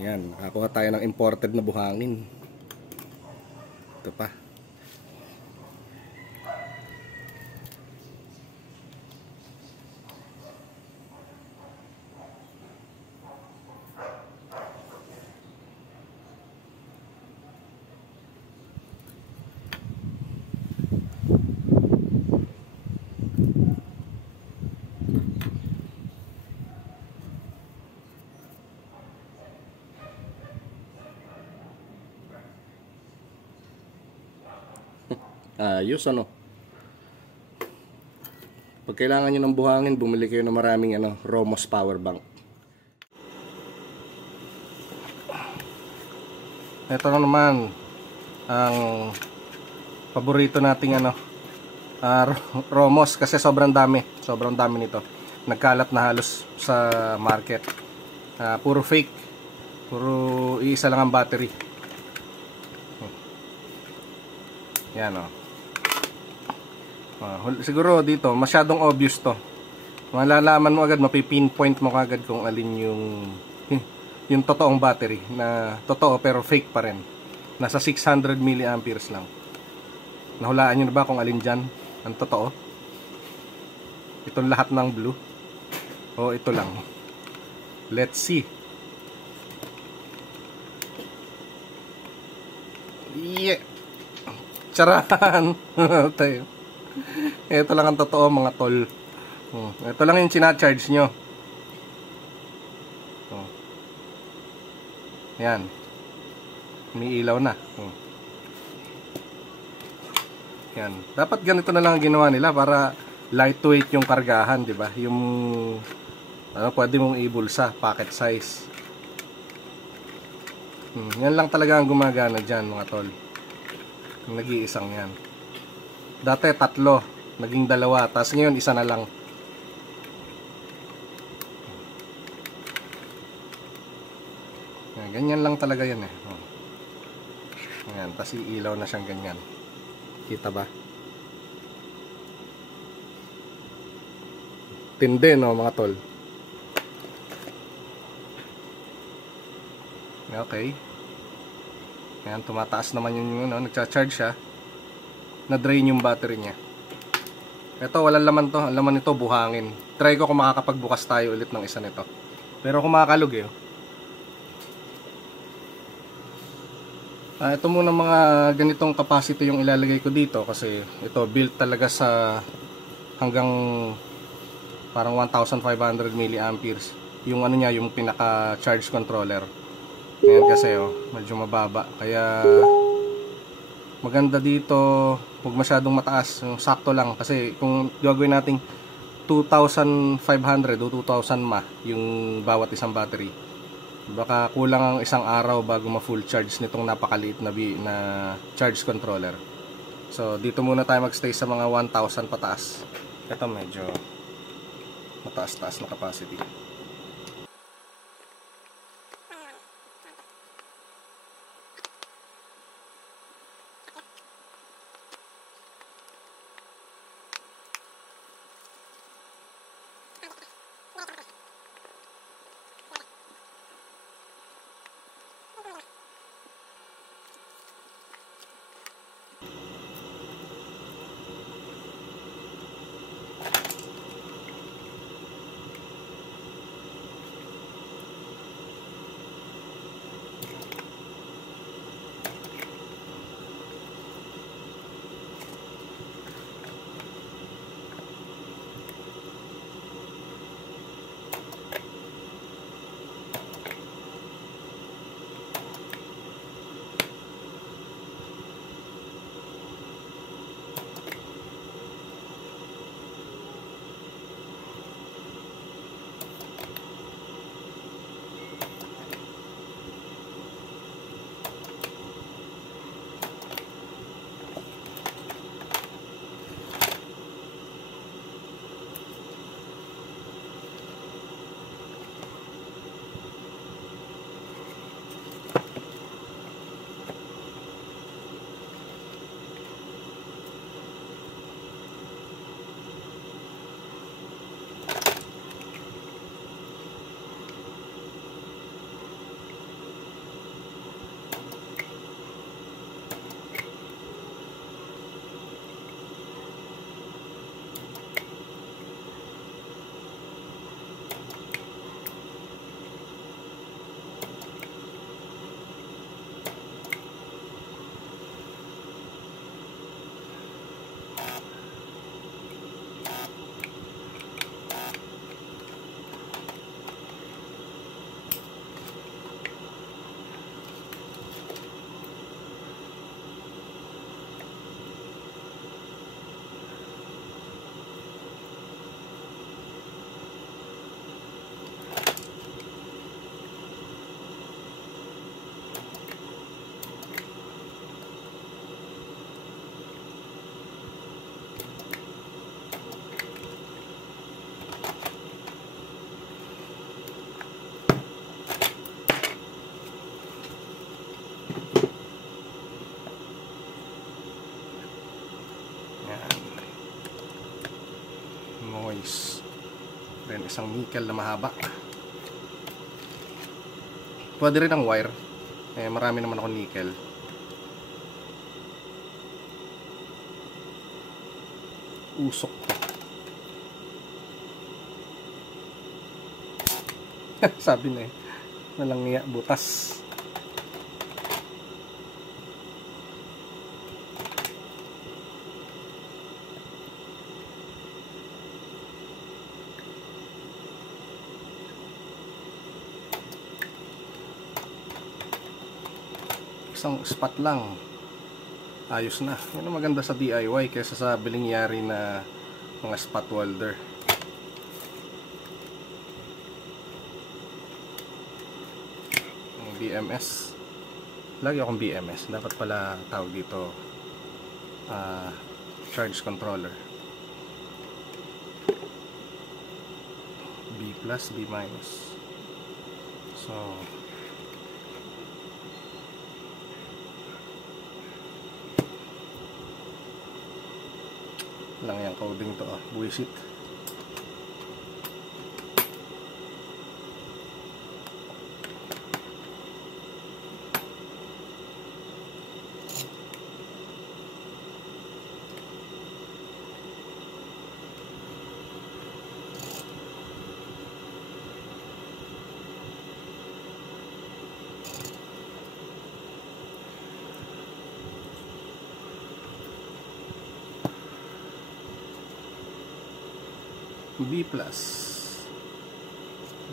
Yan, nakakuha tayo ng imported na buhangin. Ito pa. Ayos ano. Pag kailangan nyo ng buhangin, bumili kayo ng maraming Romos power bank. Ito na naman ang paborito nating Romos, kasi sobrang dami nito. Nagkalat na halos sa market. Puro fake. Puro iisa lang ang battery. Yan o. Siguro dito masyadong obvious to. Malalaman mo agad, mapipinpoint mo agad kung alin yung totoong battery na totoo pero fake pa rin. Nasa 600 milliamperes lang. Nahulaan nyo na ba kung alin dyan ang totoo? Itong lahat ng blue o ito lang? Let's see. Yeah. Charan. Tayo. Ito lang ang totoo mga tol. Ito lang yung sina-charge nyo. Yan. May ilaw na. Yan. Dapat ganito na lang ang ginawa nila para lightweight yung kargahan, di ba? Yung pwede mong ibulsa, pocket size. Yan lang talaga ang gumagana dyan mga tol. Yung nag-iisang yan. Dati 3, naging 2, tapos ngayon 1 na lang. Ganyan lang talaga yan eh. Ayan, tapos iilaw na siyang ganyan. Kita ba? Tindi no mga tol. Okay. Ayan, tumataas naman yung nagcha-charge siya. Na-drain yung battery niya. Ito, walang laman to. Ang laman nito, buhangin. Try ko kung makakapagbukas tayo ulit ng isa nito. Pero kung makakalog eh. Ito muna mga ganitong capacity yung ilalagay ko dito. Kasi ito, built talaga sa hanggang parang 1,500 milliamperes. Yung niya, yung pinaka-charge controller. Ngayon kasi medyo mababa. Kaya maganda dito, huwag masyadong mataas, sakto lang. Kasi kung gagawin nating 2,500 o 2,000 mAh yung bawat isang battery, baka kulang ang isang araw bago ma-full charge nitong napakaliit na charge controller. So dito muna tayo magstay sa mga 1,000 pataas. Ito medyo mataas-taas na capacity. noise, then isang nickel na mahaba. Pwede rin ang wire, marami naman ako nickel. Usok to. Sabi na nalangiya, butas. Isang spot lang, ayos na. Yan ang maganda sa DIY kaysa sa biling yari na mga spot welder. Ang BMS, lagi akong BMS, dapat pala tawag dito charge controller. B+, B-. So lang yung coding to, buwisit. B+.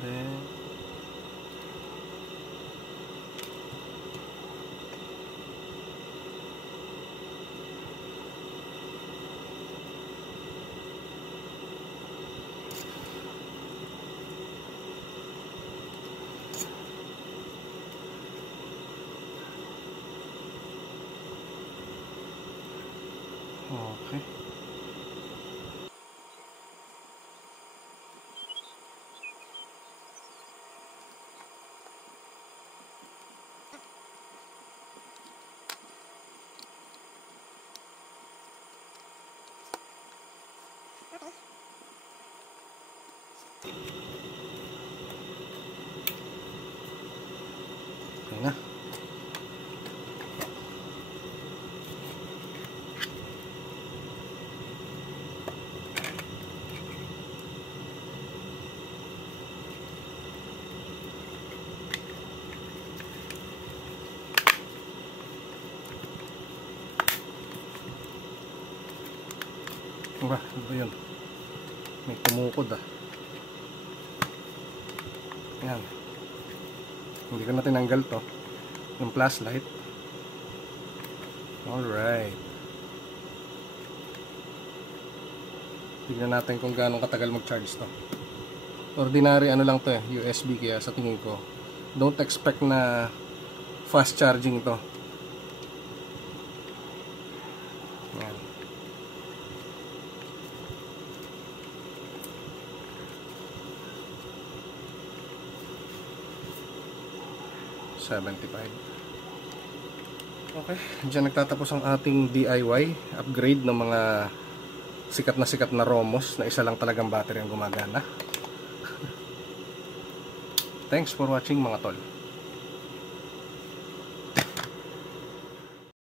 Then okay. Okay na. Ano ba yun? May tumukod Ayan. Hindi ko na tinanggal to, yung flashlight. Alright. Tignan natin kung gaano katagal mag-charge to. Ordinary ano lang to USB, kaya sa tingin ko don't expect na fast charging to. Ayan. Okay, dyan nagtatapos ang ating DIY upgrade ng mga sikat na ROMOS na isa lang talagang battery ang gumagana. Thanks for watching mga tol.